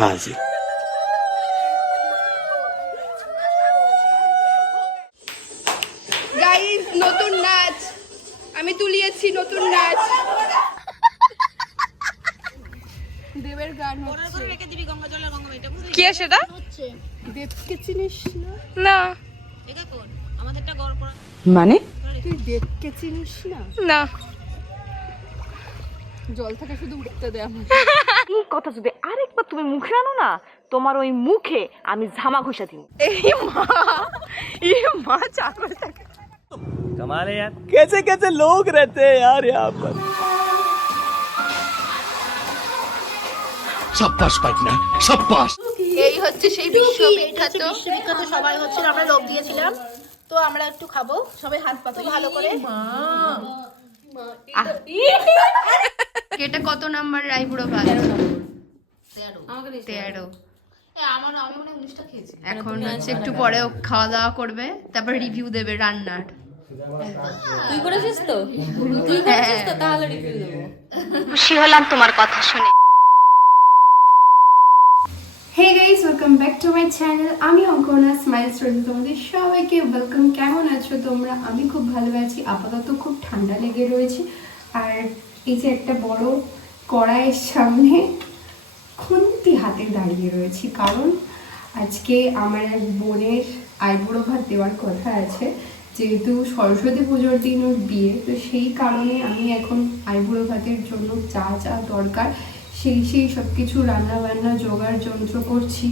हाँ जी। গাইস নতুন নাচ আমি তুলিয়েছি, নতুন নাচ দেবের গান হচ্ছে। কি সেটা? দেবকে চিনিস না? না। মানে তুই দেবকে চিনিস না? না। জল থেকে শুধু উঠতে দে আমার। এই কথা যদি আরেকবার তুমি মুখে আনো না, তোমার ওই মুখে আমি ঝামা ঘষা দিব। এই মা চাকর থাকে। कमाल है यार, कैसे कैसे लोग रहते हैं यार यहाँ पर। शाबाश पार्टनर, शाबाश। এই হচ্ছে সেই বিশ্ববিখ্যাত। বিশ্ববিখ্যাত সবাই হচ্ছে, আমরা লোভ দিয়েছিলাম, তো আমরা একটু খাবো, সবাই হাত পাতো ভালো করে। এটা কত নাম্বার আইবুড়ো ভাত? 13। এখন হচ্ছে একটু পরে খাওয়া দাওয়া করবে, তারপর রিভিউ দেবে রান্নার। তুই করেছিস তো? তুই করেছিস তো? তাহলে রিভিউ দেবো। খুশি হলাম তোমার কথা শুনে। Hey guys, welcome back to my channel. আমি অঙ্কনা স্মাইল স্টোরি, তোমাদের সবাইকে ওয়েলকাম। কেমন আছো তোমরা? আমি খুব ভালো আছি। আপাতত খুব ঠান্ডা লেগে রয়েছে। আর এই যে একটা বড় কড়াইয়ের সামনে খুন্তি হাতে দাঁড়িয়ে রয়েছি, কারণ আজকে আমার এক বোনের আইবুড়ো ভাত দেওয়ার কথা আছে। যেহেতু সরস্বতী পুজোর দিন ওর বিয়ে, তো সেই কারণে আমি এখন আইবুড়ো ভাতের জন্য যা যা দরকার সেই সব কিছু রান্না বান্না জোগাড় যন্ত্র করছি।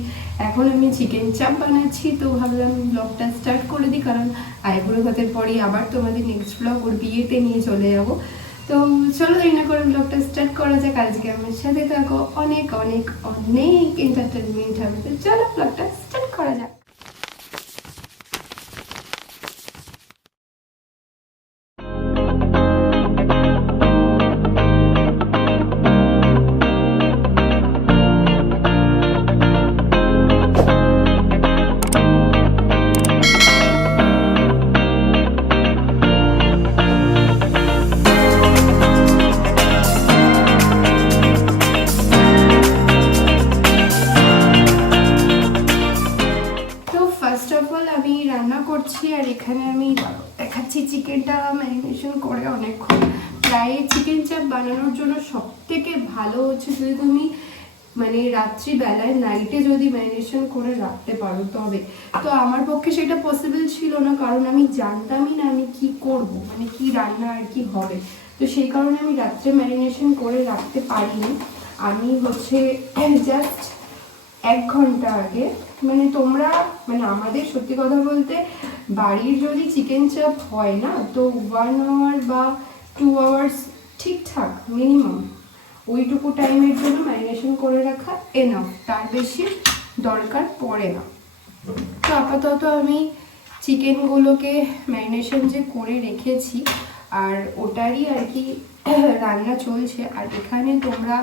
এখন আমি চিকেন চাপ বানাচ্ছি, তো ভাবলাম ব্লগটা স্টার্ট করে দিই, কারণ আইবুড়ো ভাতের পরেই আবার তোমাদের নেক্সট ব্লগ ওর বিয়েতে নিয়ে চলে যাবো। তো চলো দেরি না করে ব্লগটা স্টার্ট করা যাক। আজকে আমার সাথে থাকো, অনেক অনেক অনেক এন্টারটেনমেন্ট হবে। তো চলো ব্লগটা স্টার্ট করা যাক। আমি রান্না করছি, আর এখানে আমি দেখাচ্ছি চিকেনটা ম্যারিনেশন করে অনেকক্ষণ। প্রায় চিকেন চাপ বানানোর জন্য সব থেকে ভালো হচ্ছে যদি তুমি মানে রাত্রিবেলায় নাইটে যদি ম্যারিনেশন করে রাখতে পারো তবে। তো আমার পক্ষে সেটা পসিবল ছিল না, কারণ আমি জানতামই না আমি কি করব, মানে কি রান্না আর কি হবে। তো সেই কারণে আমি রাত্রে ম্যারিনেশন করে রাখতে পারিনি। আমি হচ্ছে জাস্ট 1 ঘন্টা আগে, মানে তোমরা মানে আমাদের সত্যি কথা বলতে বাড়ির যদি চিকেন চাপ হয় না, তো 1 আওয়ার বা 2 আওয়ার্স ঠিকঠাক মিনিমাম ওইটুকু টাইমের জন্য ম্যারিনেশন করে রাখা এনাফ, তার বেশি দরকার পড়ে না। তো আপাতত আমি চিকেনগুলোকে ম্যারিনেশন যে করে রেখেছি আর ওটারই আর কি রান্না চলছে। আর এখানে তোমরা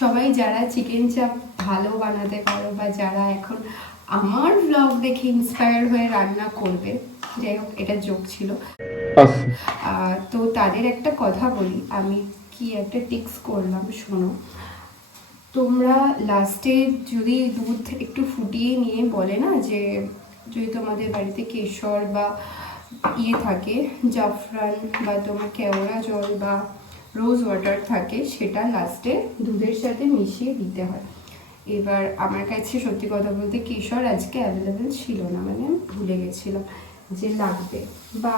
সবাই যারা চিকেন চাপ ভালো বানাতে পারো বা যারা এখন আমার ব্লগ দেখে ইন্সপায়ার হয়ে রান্না করবে, যাই হোক এটা জোক ছিল, তো তাদের একটা কথা বলি। আমি কি একটা টিক্স করলাম শোনো। তোমরা লাস্টে যদি দুধ একটু ফুটিয়ে নিয়ে বলে না যে যদি তোমাদের বাড়িতে কেশর বা থাকে জাফরান বা তোমার কেওড়া জল বা রোজ ওয়াটার থাকে, সেটা লাস্টে দুধের সাথে মিশিয়ে দিতে হয়। এবার আমার কাছে সত্যি কথা বলতে কেশর আজকে অ্যাভেলেবেল ছিল না, মানে আমি ভুলে গেছিলাম যে লাগবে। বা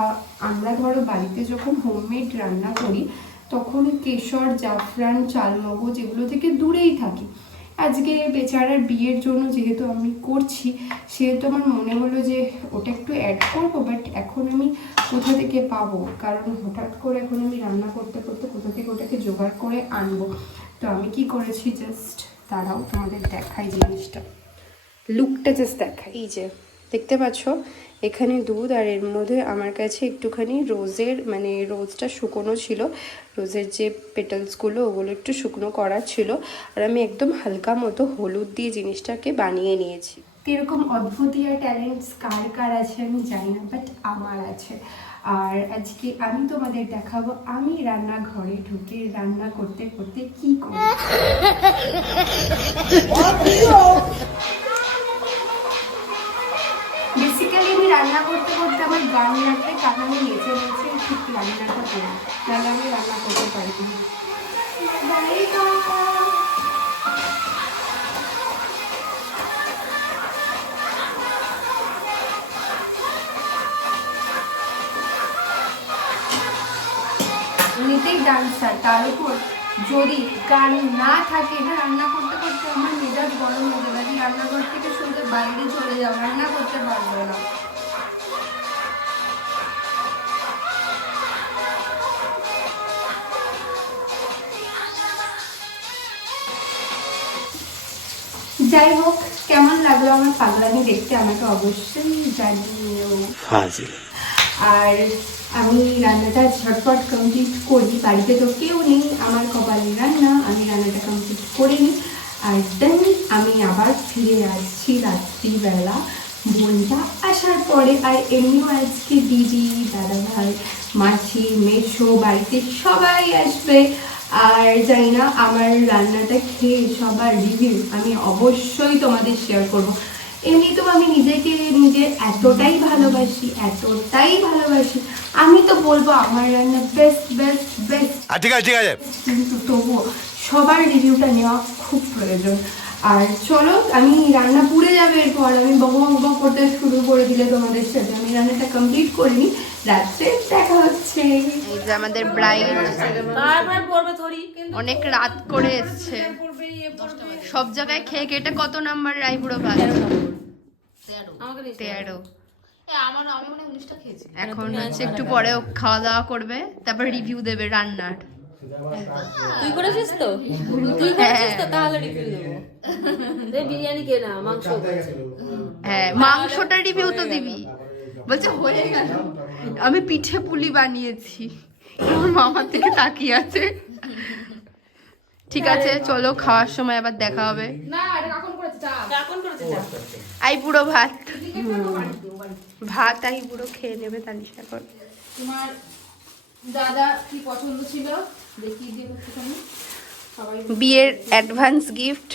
আমরা ধরো বাড়িতে যখন হোমমেড রান্না করি তখন কেশর জাফরান চালমগজ এগুলো থেকে দূরেই থাকি। আজকে বেচারার বিয়ের জন্য যেহেতু আমি করছি, সেহেতু আমার মনে হলো যে ওটা একটু অ্যাড করবো, বাট এখন আমি কোথা থেকে পাবো, কারণ হঠাৎ করে এখন আমি রান্না করতে করতে কোথা থেকে ওটাকে জোগাড় করে আনবো। তো আমি কি করেছি, জাস্ট তারাও তোমাদের দেখাই জিনিসটা, লুকটা জাস্ট দেখাই। এই যে দেখতে পাচ্ছ এখানে দুধ, আর এর মধ্যে আমার কাছে একটুখানি রোজের মানে রোজটা শুকনো ছিল, রোজের যে পেটালসগুলো ওগুলো একটু শুকনো করা ছিল, আর আমি একদম হালকা মতো হলুদ দিয়ে জিনিসটাকে বানিয়ে নিয়েছি। এরকম অদ্ভুত ট্যালেন্টস কার কার আছে আমি জানি না, বাট আমার আছে। আর আজকে আমি তোমাদের দেখাবো আমি রান্নাঘরে ঢুকে রান্না করতে করতে কি করি। বেসিক্যালি আমি রান্না করতে করতে আমার গান রাখতে কারণ আমি নেচে নেচে ঠিক রান্নাটা করি, তাহলে আমি রান্না করতে পারি না। এমনিতেই ডান্সার, তার উপর যদি গান না থাকে না রান্না করতে করতে আমার মেজাজ গরম হয়ে যাবে, রান্নাঘর থেকে শুনতে বাইরে চলে যাও, রান্না করতে পারবে না। যাই হোক, কেমন লাগলো আমার পাগলামি দেখতে আমাকে অবশ্যই জানিও। আর আমি রান্নাটা ঝটপট কমপ্লিট করি, বাড়িতে তো কেউ নেই, আমার কপালে রান্না, আমি রান্নাটা কমপ্লিট করে নিই। আর দেন আমি আবার ফিরে আসছি রাত্রিবেলা বোনটা আসার পরে। আর এমনিও আজকে দিদি, দাদাভাই, মাসি, মেসো বাড়িতে সবাই আসবে। আর জানি না আমার রান্নাটা খেয়ে সবার রিভিউ আমি অবশ্যই তোমাদের শেয়ার করব। এমনি তো আমি নিজেকে এতটাই ভালোবাসি, আমি তো বলবো আমার রান্না বেস্ট বেস্ট বেস্ট। ঠিক আছে কিন্তু তবুও সবার রিভিউটা নেওয়া খুব প্রয়োজন। আর চলো, আমি রান্না পুড়ে যাবে, এরপর আমি বক করতে শুরু করে দিলে তোমাদের সাথে। আমি রান্নাটা কমপ্লিট করিনি, রাত্রে দেখা হচ্ছে। এই যে আমাদের ব্রাইড অনেক রাত করে এসছে, সব জায়গায় খেয়ে কেটে কত নাম্বার রায়পুরো ভাত? 13। এখন হচ্ছে একটু পরে খাওয়া দাওয়া করবে, তারপর রিভিউ দেবে রান্নার। তুই করেছিস তো? তুই করেছিস তো? তাহলে রিভিউ দেবো। বিরিয়ানি কে না, মাংস। হ্যাঁ, মাংসটা রিভিউ তো দিবি। বলছে হয়ে গেল, আমি পিঠে পুলি বানিয়েছি। আমার মামার থেকে তাকিয়ে আছে। ঠিক আছে, চলো খাওয়ার সময় আবার দেখা হবে। আই পুরো ভাত আই পুরো খেয়ে নেবে তানিশা করে। তোমার দাদা কি পছন্দ ছিল দেখিয়ে দিয়ে একটুখানি সবাই। বিয়ের অ্যাডভান্স গিফট।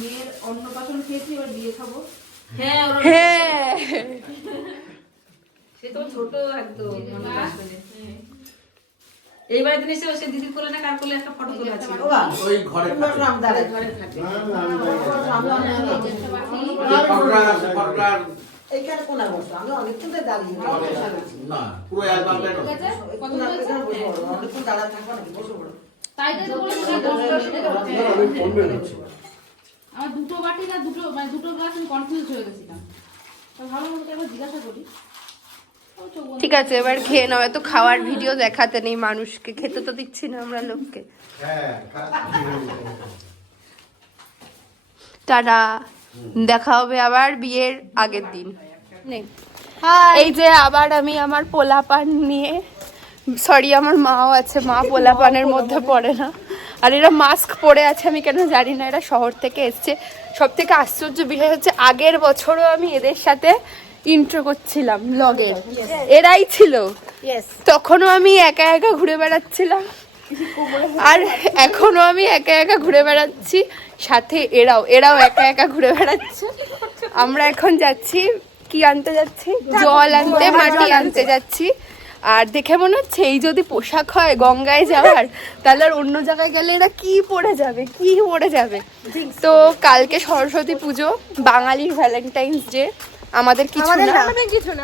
মেয়ের অন্নপ্রাশন খেয়েছি, এবার বিয়ে খাবো। হ্যাঁ সে তো ছোট একদম। এইবার দিন এসে সে দিদির কোলে না কার কোলে একটা ফটো তোলা ছিল। ওই ঘরে থাকে। এইখানে কোন অবস্থা আমি অনেকক্ষণ ধরে দাঁড়িয়ে না, পুরো অ্যালবামটা কত বলছো? অনেকক্ষণ দাঁড়া থাকবো নাকি, বসে পড়ো। তাই তো বলছি আমার দুটো বাটি না দুটো গ্লাস আমি কনফিউজ হয়ে গেছিলাম। তো ভালো মতো একবার জিজ্ঞাসা করি। ঠিক আছে, এবার খেয়ে নাও। এত খাওয়ার ভিডিও দেখাতে নেই মানুষকে, খেতে তো দিচ্ছি না আমরা লোককে। টাটা, দেখা হবে আবার বিয়ের আগের দিন। এই যে আবার আমি আমার পোলাপান নিয়ে, সরি আমার মাও আছে, মা পোলাপানের মধ্যে পড়ে না। আর এরা মাস্ক পরে আছে, আমি কেন জানি না, এরা শহর থেকে এসছে। সব থেকে আশ্চর্য বিষয় হচ্ছে আগের বছরও আমি এদের সাথে ইন্ট্রো করছিলাম ব্লগের, এরাই ছিল, তখনও আমি একা একা ঘুরে বেড়াচ্ছিলাম, আর এখনো আমি একা একা ঘুরে বেড়াচ্ছি, সাথে এরাও একা একা ঘুরে বেড়াচ্ছে। আমরা এখন যাচ্ছি, কি আনতে যাচ্ছি? জল আনতে, মাটি আনতে যাচ্ছি। আর দেখে মনে হচ্ছে এই যদি পোশাক হয় গঙ্গায় যাওয়ার, তাহলে আর অন্য জায়গায় গেলে এরা কি পরে যাবে। তো কালকে সরস্বতী পুজো, বাঙালির ভ্যালেন্টাইন্স ডে, আমাদের কিছু না।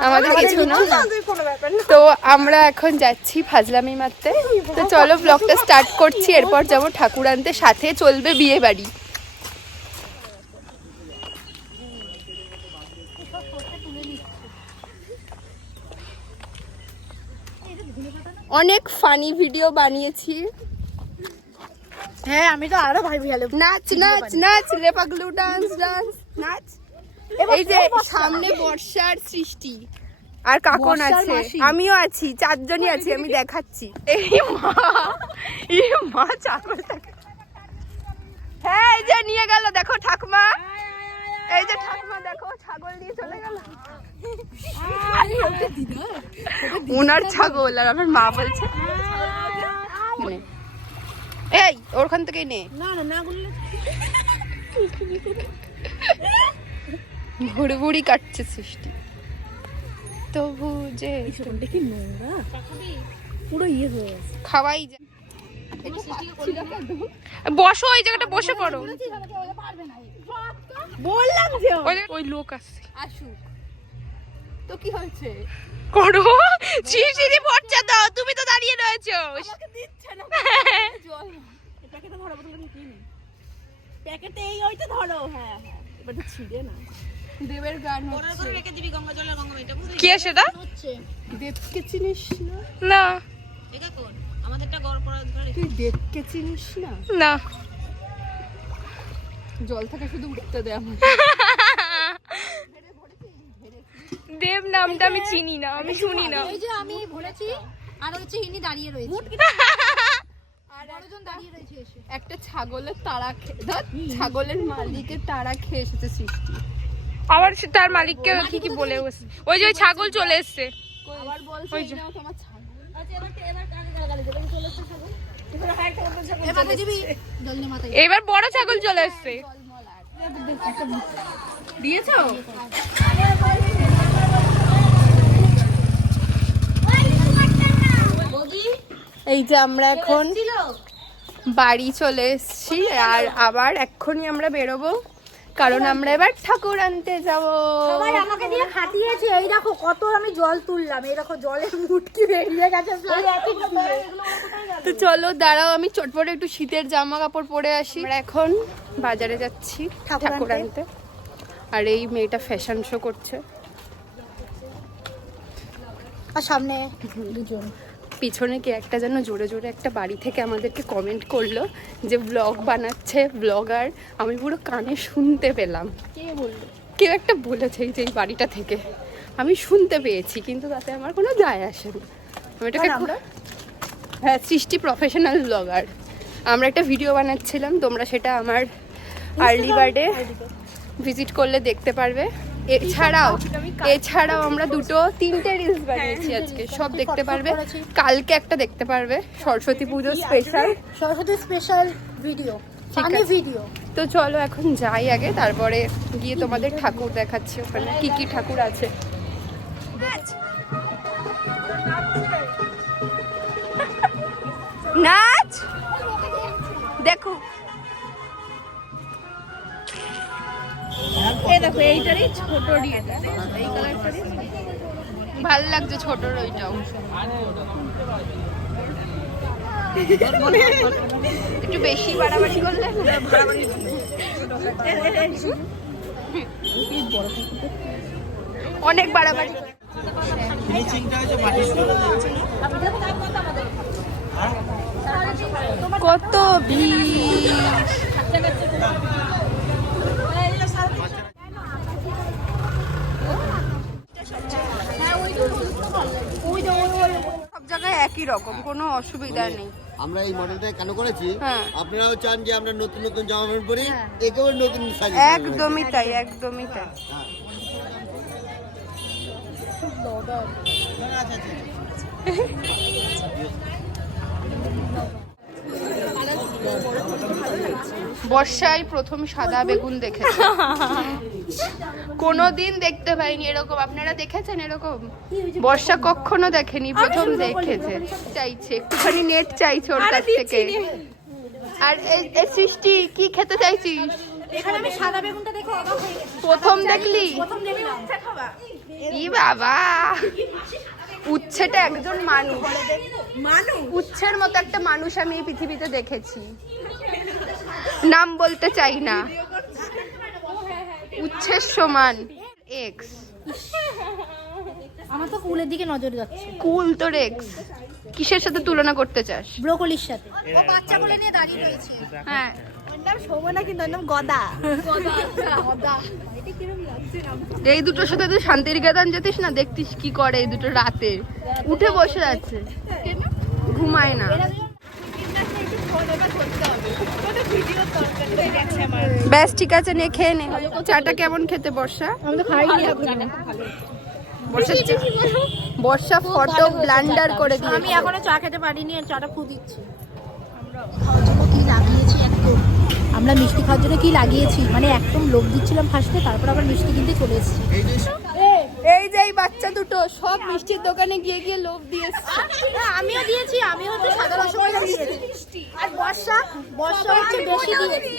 তো আমরা এখন যাচ্ছি ফাজলামি মারতে। তো চলো ব্লগটা স্টার্ট করছি, এরপর যাবো ঠাকুর আনতে, সাথে চলবে বিয়ে বাড়ি। অনেক ফানি ভিডিও বানিয়েছি। হ্যাঁ, আমি তো আরো ভালো নাচ লেপাগলু ডান্স নাচ। এই যে সামনে বর্ষার সৃষ্টি, আর কাকন আছে, আমিও আছি, 4 জনই আছি, আমি দেখাচ্ছি। এই মা চাকর থাকে। হ্যাঁ, এই যে নিয়ে গেল, দেখো ঠাকুমা, এই যে ঠাকুমা দেখো ছাগল নিয়ে চলে গেল। ওনার ছাগল আর আমার মা বলছে এই ওখান থেকেই নে। ভুড়ি ভুড়ি কাটছে সৃষ্টি তবু যে খাওয়াই যায়। বসো ওই জায়গাটা বসে পড়ো। বললাম যে ওই লোক আসছে তো কি হয়েছে করো শিশিরি পড়ছে তো তুমি তো দাঁড়িয়ে রয়েছো। আমাকে দিচ্ছে না জল প্যাকেটে ধরো বোতলটা কিনে প্যাকেটে এই ওইটা ধরো। হ্যাঁ হ্যাঁ এটা ছিড়ে না দেবের গান হচ্ছে রেখে দিবি গঙ্গা জলের গঙ্গা এটা কে সেটা? দেবকে চিনিস না? না এটা কোন আমাদেরটা গড় পড়া ধরে তুই দেবকে চিনিস না? না জল থেকে শুধু উঠতে দে আমার। দেব নামটা আমি চিনি না, আমি শুনি না। এই যে আমি ভরেছি আর হচ্ছে ইনি দাঁড়িয়ে রয়েছে আর আরেকজন দাঁড়িয়ে রয়েছে এসে একটা ছাগলের তাড়া ছাগলের মালিকের তাড়া খেয়ে এসেছে সৃষ্টি। আবার তার মালিককে কি কি বলে বসে ওই যে ওই ছাগল চলে এসছে। আবার বলছে ওই যে। এই নাও তোমার ছাগল। এবার দিবি জল নিয়ে মাথায় এবার বড় ছাগল চলে এসছে। দিয়েছো? এই যে আমরা এখন বাড়ি চলে এসেছি আর আবার এক্ষুনি আমরা বেরোবো কারণ আমরা এবার ঠাকুর আনতে যাবো। সবাই আমাকে দিয়ে খাটিয়েছে। এই দেখো কত আমি জল তুললাম, এই দেখো জলের মুটকি বেরিয়ে গেছে। তো চলো দাঁড়াও আমি চটপটে একটু শীতের জামা কাপড় পরে আসি। আমরা এখন বাজারে যাচ্ছি ঠাকুর আনতে আর এই মেয়েটা ফ্যাশন শো করছে আর সামনে দুজন পিছনে কে একটা যেন জোরে জোরে একটা বাড়ি থেকে আমাদেরকে কমেন্ট করলো যে ব্লগ বানাচ্ছে ব্লগার। আমি পুরো কানে শুনতে পেলাম। কে বললো? কেউ একটা বলেছে এই যে এই বাড়িটা থেকে আমি শুনতে পেয়েছি কিন্তু তাতে আমার কোনো যায় আসে না। আমি এটাকে হ্যাঁ সৃষ্টি প্রফেশনাল ব্লগার। আমরা একটা ভিডিও বানাচ্ছিলাম, তোমরা সেটা আমার আর্লি বার্থডে ভিজিট করলে দেখতে পারবে। এছাড়াও আমরা তিনটে রিলস বানিয়েছি আজকে, সব দেখতে পারবে। কালকে একটা দেখতে পারবে সরস্বতী পুজো special, Saraswati special video, funny video. তো চলো এখন যাই আগে, তারপরে গিয়ে তোমাদের ঠাকুর দেখাচ্ছি ওখানে কি কি ঠাকুর আছে। নাচ দেখো, দেখো এইটারই ছোট ভাল লাগছে ছোটর ওইটাও। একটু বেশি বাড়াবাড়ি করলে অনেক বাড়াবাড়ি। কত ভিড়, সব জায়গায় একই রকম, কোনো অসুবিধা নেই। আমরা এই মডেলটা কেন করেছি, হ্যাঁ। আপনারাও চান যে আমরা নতুন নতুন জামা প্যান্ট পরি, একেও নতুন সাইজ। একদমই তাই, একদমই তাই। বর্ষায় প্রথম সাদা বেগুন দেখেছে, কোনোদিন দেখতে পাইনি এরকম। আপনারা দেখেছেন এরকম? বর্ষা কখনো দেখেনি, প্রথম দেখেছে। চাইছে একটুখানি নেট চাইছে ওর কাছ থেকে। আর এই সৃষ্টি কি খেতে চাইছিস? এখানে আমি সাদা বেগুনটা দেখে অবাক হয়ে গেছি। প্রথম দেখলি? প্রথম দেখলাম। ই বাবা, উচ্ছেটা একজন মানুষ, উচ্ছের মতো একটা মানুষ আমি এই পৃথিবীতে দেখেছি, নাম বলতে চাই না। উচ্ছের সমান এক্স। আমার তো কুলের দিকে নজর যাচ্ছে। কুল তোর এক্স কিসের সাথে তুলনা করতে চাস? ব্রোকলির সাথে। ও বাচ্চা বলে নিয়ে দাঁড়িয়ে রয়েছে। হ্যাঁ, ওর নাম শোভনা, কিন্তু ওর নাম গদা। গদা। এই দুটোর সাথে তুই শান্তিনিকেতন যেতিস না, দেখতিস কি করে এই দুটো রাতে উঠে বসে যাচ্ছে, ঘুমায় না। ব্যাস ঠিক আছে, নে খেয়ে নে। চাটা কেমন খেতে বর্ষা? আমি তো খাইনি এখন। বর্ষা ফটো ব্লান্ডার করে দিয়ে আমি এখনো চা খেতে পারিনি আর চাটা ফু দিচ্ছি। আমরা মিষ্টি খাওয়ার জন্য কি লাগিয়েছি মানে একদম লোভ দিচ্ছিলাম ফার্স্টে, তারপর আবার মিষ্টি কিনতে চলে এসেছি। এই যে এই বাচ্চা দুটো সব মিষ্টির দোকানে গিয়ে গিয়ে লোভ দিয়েছে। আমিও দিয়েছি, আমিও তো সাদা রসগোল্লা দিয়েছি। আর বর্ষা হচ্ছে বেশি দিয়েছি।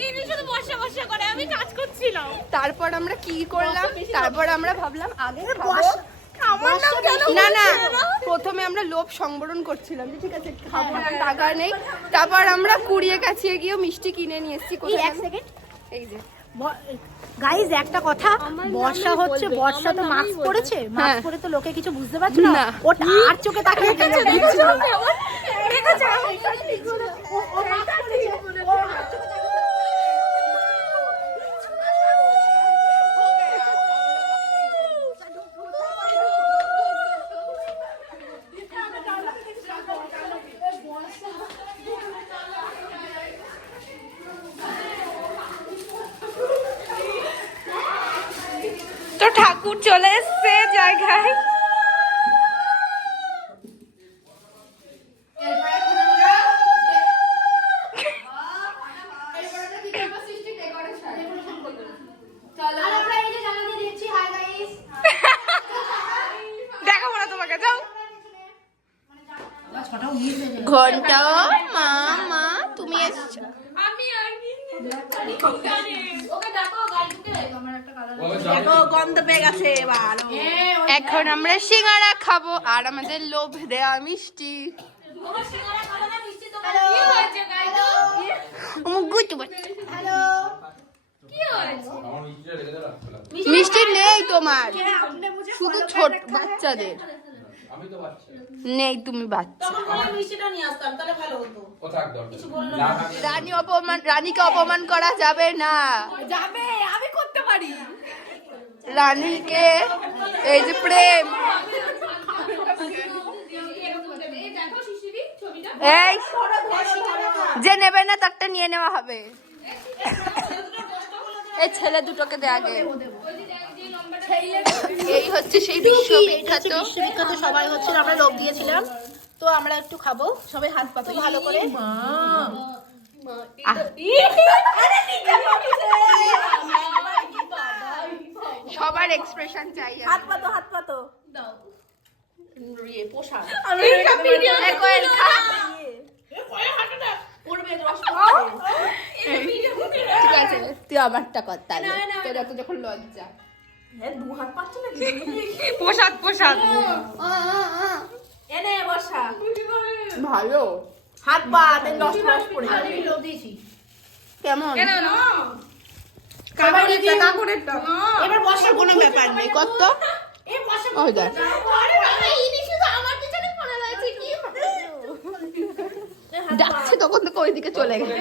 তারপর আমরা কি করলাম, তারপর আমরা ভাবলাম আগে না না প্রথমে আমরা লোভ সংবরণ করছিলাম যে ঠিক আছে খাবো না, টাকা নেই। তারপর আমরা কুড়িয়ে কাছিয়ে গিয়ে মিষ্টি কিনে নিয়ে এসেছি। এক সেকেন্ড, এই যে গাইজ একটা কথা, বর্ষা তো মাস্ক পরেছে, মাস্ক পরে তো লোকে কিছু বুঝতে পারছে না, ওটা আর চোখে তাকিয়ে দেখছিল। তো ঠাকুর চলে এসছে জায়গায়। দেখাবো না তোমাকে, যাও। ঘন্টা মা মা তুমি এসছো। এখন আমরা সিঙ্গারা খাবো আর আমাদের লোভ দেয়া মিষ্টি। মিষ্টি নেই তোমার, শুধু ছোট বাচ্চাদের নেই। তুমি বাচ্চা। রানীকে অপমান করা যাবে না। যাবে, আমি করতে পারি। রানীকে এই যে প্রেম, এই যে নেবে না তারটা নিয়ে নেওয়া হবে। এই ছেলে দুটোকে দে আগে। এই হচ্ছে সেই বিশ্ববিখ্যাত সবাই হচ্ছে, আমরা লোভ দিয়েছিলাম তো আমরা একটু খাবো, সবাই হাত পাতো ভালো করে। সবার এক্সপ্রেশন চাই। হাত পাতো দাও। ঠিক আছে তুই আমারটা কর তাহলে, তোর এত যখন লজ্জা। প্রসাদ এনে বর্ষা ভালো হাত পা লস পড়ে আমি লোভ দিয়েছি। কেমন এবার বর্ষার কোনো ব্যাপার নেই, কত ডাকছে তখন তো ওইদিকে চলে গেছে।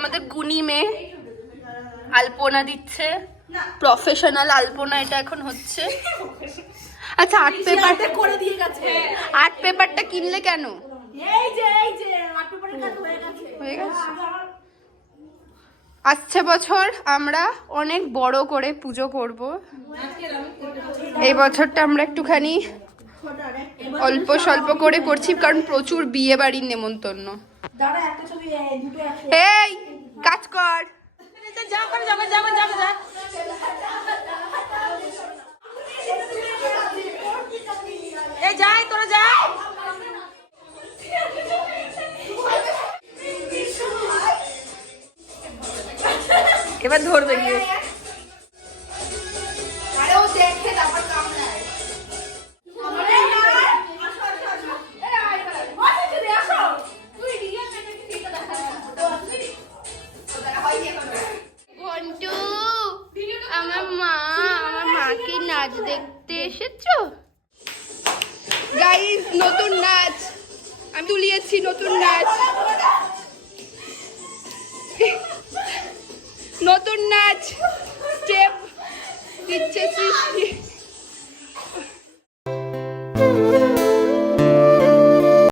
আমাদের গুণী মেয়ে আলপনা দিচ্ছে, প্রফেশনাল আলপনা এটা এখন হচ্ছে। আচ্ছা আর্ট পেপার করে দিয়ে গেছে। আর্ট পেপারটা কিনলে কেন? এই যে আর্ট পেপারের কাজ হয়ে গেছে। আসছে বছর আমরা অনেক বড় করে পুজো করব। এই বছরটা আমরা একটুখানি অল্প স্বল্প করে করছি কারণ প্রচুর বিয়ে বাড়ির নেমন্তন্ন। এই কাজ কর। এই যাই তোরা যা। এবার ধরবে গিয়ে। আমার মাকে নাচ দেখতে এসেছো? গাইস নতুন নাচ আমি তুলিয়েছি, নতুন নাচ, নতুন নাচ স্টেপ দিচ্ছে সৃষ্টি।